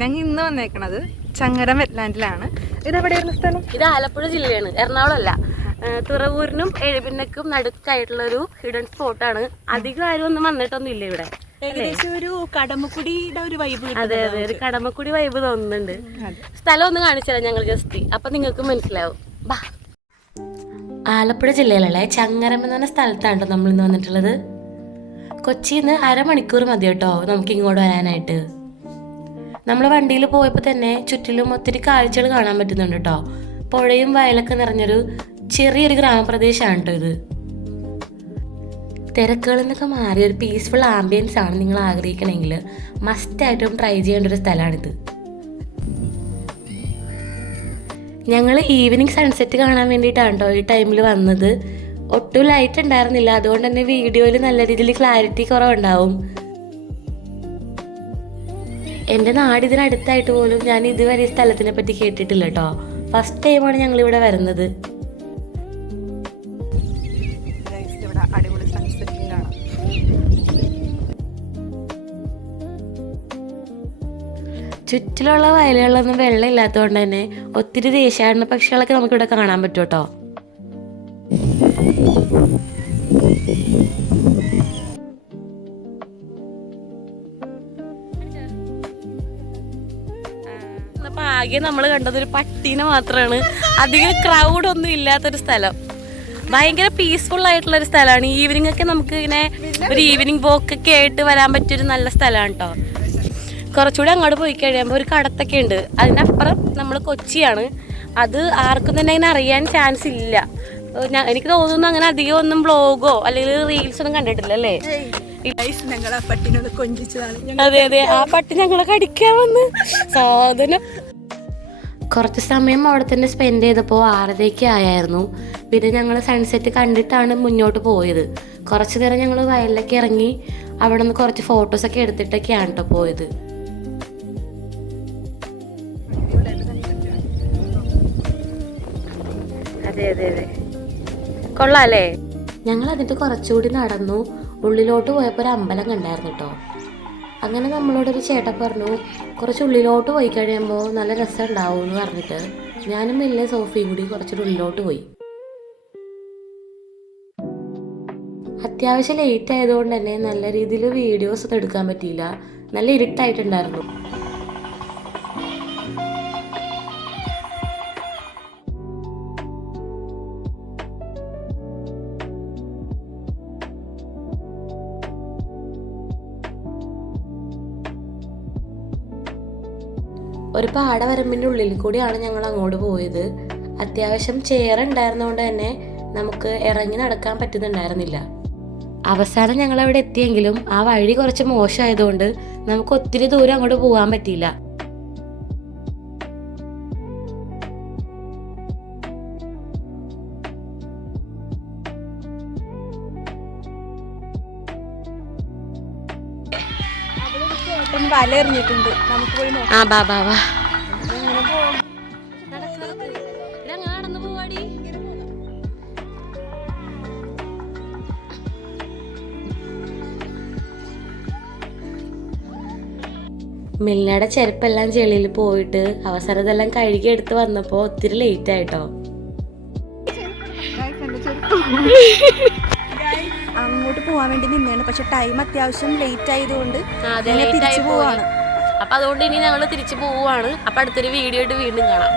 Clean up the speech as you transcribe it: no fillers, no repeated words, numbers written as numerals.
ഞങ്ങൾ ഇന്ന് വന്നേക്കണത് ചങ്ങരം വെറ്റ്ലാൻഡിലാണ്. ഇത് എവിടെയായിരുന്നു സ്ഥലം? ഇത് ആലപ്പുഴ ജില്ലയാണ്, എറണാകുളം അല്ല. തുറവൂരിനും എഴുപിന്നക്കും നടുക്കായിട്ടുള്ളൊരു ഹിഡൻ സ്പോട്ടാണ്. അധികം ആരും ഒന്നും വന്നിട്ടൊന്നും ഇല്ല ഇവിടെ. ഏകദേശം ഒരു കടമക്കുടിയുടെ ഒരു വൈബ്. അതെ അതെ, ഒരു കടമക്കുടി വൈബ് തോന്നുന്നുണ്ട്. സ്ഥലം ഒന്ന് കാണിച്ചുതരാം ഞങ്ങൾ ജസ്റ്റ്, അപ്പൊ നിങ്ങൾക്ക് മനസ്സിലാവും. ബാ. ആലപ്പുഴ ജില്ലയിലുള്ള ചങ്ങരം എന്ന സ്ഥലത്താണ് നമ്മൾ ഇന്ന് വന്നിട്ടുള്ളത്. കൊച്ചിയിൽ നിന്ന് അരമണിക്കൂർ മതി കേട്ടോ നമുക്ക് ഇങ്ങോട്ട് വരാനായിട്ട്. നമ്മൾ വണ്ടിയിൽ പോയപ്പോൾ തന്നെ ചുറ്റിലും ഒത്തിരി കാഴ്ചകൾ കാണാൻ പറ്റുന്നുണ്ട് കേട്ടോ. പുഴയും വയലൊക്കെ നിറഞ്ഞൊരു ചെറിയൊരു ഗ്രാമപ്രദേശമാണ് കേട്ടോ ഇത്. തിരക്കുകളിൽ നിന്നൊക്കെ മാറിയ ഒരു പീസ്ഫുൾ ആംബിയൻസ് ആണ് നിങ്ങൾ ആഗ്രഹിക്കണമെങ്കിൽ മസ്റ്റായിട്ടും ട്രൈ ചെയ്യേണ്ട ഒരു സ്ഥലമാണിത്. ഞങ്ങൾ ഈവനിങ് സൺസെറ്റ് കാണാൻ വേണ്ടിയിട്ടാണ് കേട്ടോ ഈ ടൈമിൽ വന്നത്. ഒട്ടും ലൈറ്റ് ഉണ്ടായിരുന്നില്ല, അതുകൊണ്ട് തന്നെ വീഡിയോയിൽ നല്ല രീതിയിൽ ക്ലാരിറ്റി കുറവുണ്ടാവും. എൻ്റെ നാടിതിനടുത്തായിട്ട് പോലും ഞാൻ ഇതുവരെ ഈ സ്ഥലത്തിനെ പറ്റി കേട്ടിട്ടില്ല കേട്ടോ. ഫസ്റ്റ് ടൈമാണ് ഞങ്ങളിവിടെ വരുന്നത്. ചുറ്റിലുള്ള വയലുകളിലൊന്നും വെള്ളം ഇല്ലാത്തതുകൊണ്ട് തന്നെ ഒത്തിരി ദേശാടന പക്ഷികളൊക്കെ നമുക്കിവിടെ കാണാൻ പറ്റും കേട്ടോ. അപ്പൊ ആകെ നമ്മൾ കണ്ടത് ഒരു പട്ടീനെ മാത്രമാണ്. അധികം ക്രൗഡൊന്നും ഇല്ലാത്തൊരു സ്ഥലം, ഭയങ്കര പീസ്ഫുൾ ആയിട്ടുള്ള ഒരു സ്ഥലമാണ്. ഈവനിങ് ഒക്കെ നമുക്ക് ഇങ്ങനെ ഒരു ഈവനിങ് വോക്കൊക്കെ ആയിട്ട് വരാൻ പറ്റിയൊരു നല്ല സ്ഥലമാണ് കേട്ടോ. കുറച്ചുകൂടി അങ്ങോട്ട് പോയി കഴിയുമ്പോൾ ഒരു കടത്തൊക്കെ ഉണ്ട്. അതിനപ്പുറം നമ്മൾ കൊച്ചിയാണ്. അത് ആർക്കും തന്നെ അങ്ങനെ അറിയാൻ ചാൻസ് ഇല്ല. എനിക്ക് തോന്നുന്നു അങ്ങനെ അധികം ഒന്നും വ്ളോഗോ അല്ലെങ്കിൽ റീൽസ് ഒന്നും കണ്ടിട്ടില്ല അല്ലേ? അതെ അതെ, ആ പട്ടി ഞങ്ങളെ കടിക്കാൻ വന്ന് സാധനം. കുറച്ച് സമയം അവിടെ തന്നെ സ്പെൻഡ് ചെയ്തപ്പോൾ 6:30 ആയായിരുന്നു. പിന്നെ ഞങ്ങൾ സൺസെറ്റ് കണ്ടിട്ടാണ് മുന്നോട്ട് പോയത്. കുറച്ച് നേരം ഞങ്ങൾ വയലിലൊക്കെ ഇറങ്ങി അവിടെ നിന്ന് കുറച്ച് ഫോട്ടോസൊക്കെ എടുത്തിട്ടൊക്കെയാണ് കേട്ടോ പോയത്. അതെ അതെ അതെ, കൊള്ളാല്ലേ. ഞങ്ങൾ എന്നിട്ട് കുറച്ചുകൂടി നടന്നു. ഉള്ളിലോട്ട് പോയപ്പോൾ ഒരു അമ്പലം കണ്ടായിരുന്നു കേട്ടോ. അങ്ങനെ നമ്മളോടൊരു ചേട്ടൻ പറഞ്ഞു കുറച്ച് ഉള്ളിലോട്ട് പോയി കഴിയുമ്പോൾ നല്ല രസം ഉണ്ടാവും എന്ന് പറഞ്ഞിട്ട് ഞാനും വലിയ സോഫിയും കൂടി കുറച്ചുകൂടി ഉള്ളിലോട്ട് പോയി. അത്യാവശ്യം ലേറ്റ് ആയതുകൊണ്ട് തന്നെ നല്ല രീതിയിൽ വീഡിയോസ് ഒന്നും എടുക്കാൻ പറ്റിയില്ല. നല്ല ഇരുട്ടായിട്ടുണ്ടായിരുന്നു. ഒരു പാടവരമ്പിൻ്റെ ഉള്ളിൽ കൂടിയാണ് ഞങ്ങൾ അങ്ങോട്ട് പോയത്. അത്യാവശ്യം ചേറുണ്ടായിരുന്നതുകൊണ്ട് തന്നെ നമുക്ക് ഇറങ്ങി നടക്കാൻ പറ്റുന്നുണ്ടായിരുന്നില്ല. അവസാനം ഞങ്ങൾ അവിടെ എത്തിയെങ്കിലും ആ വഴി കുറച്ച് മോശമായതുകൊണ്ട് നമുക്ക് ഒത്തിരി ദൂരം അങ്ങോട്ട് പോകാൻ പറ്റിയില്ല. വല എറിഞ്ഞിട്ടുണ്ട്, നമുക്ക് പോയി നോക്കാം. ആ ബാ ബാ ബാ. മിൽനയുടെ ചെരുപ്പെല്ലാം ചെളിയിൽ പോയിട്ട് അവസരം ഇതെല്ലാം കഴുകി എടുത്ത് വന്നപ്പോൾ ഒത്തിരി ലേറ്റ് ആയിട്ടോ. അങ്ങോട്ട് പോവാൻ വേണ്ടി നിന്നാണ്, പക്ഷെ ടൈം അത്യാവശ്യം ലേറ്റ് ആയതുകൊണ്ട് തിരിച്ചു പോവാണ്. അപ്പൊ അതുകൊണ്ട് ഇനി ഞങ്ങൾ തിരിച്ചു പോവാണ്. അപ്പൊ അടുത്തൊരു വീഡിയോ ആയിട്ട് വീണ്ടും കാണാം.